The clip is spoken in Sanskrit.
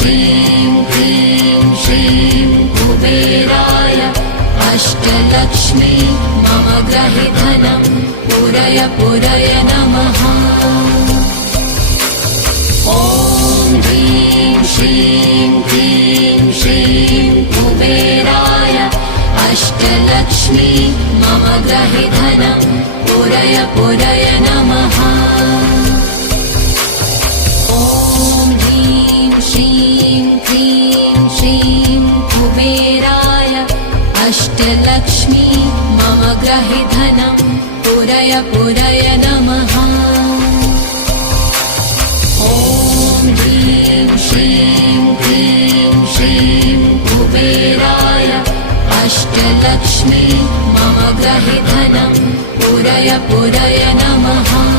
श्रीं क्लीं श्रीं कुबेराय अष्टलक्ष्मी मम गृहे धनं पूरय पूरय नमः। ॐ ह्रीं श्रीं क्लीं श्रीं कुबेराय अष्टलक्ष्मी मम गृहे धनं पूरय पूरय नमः। ॐ ह्रीं श्रीं क्लीं श्रीं कुबेराय अष्टलक्ष्मी मम गृहे धनं पूरय पूरय नमः। ॐ ह्रीं श्रीं क्लीं श्रीं कुबेराय अष्टलक्ष्मी मम गृहे धनं पूरय पूरय नमः।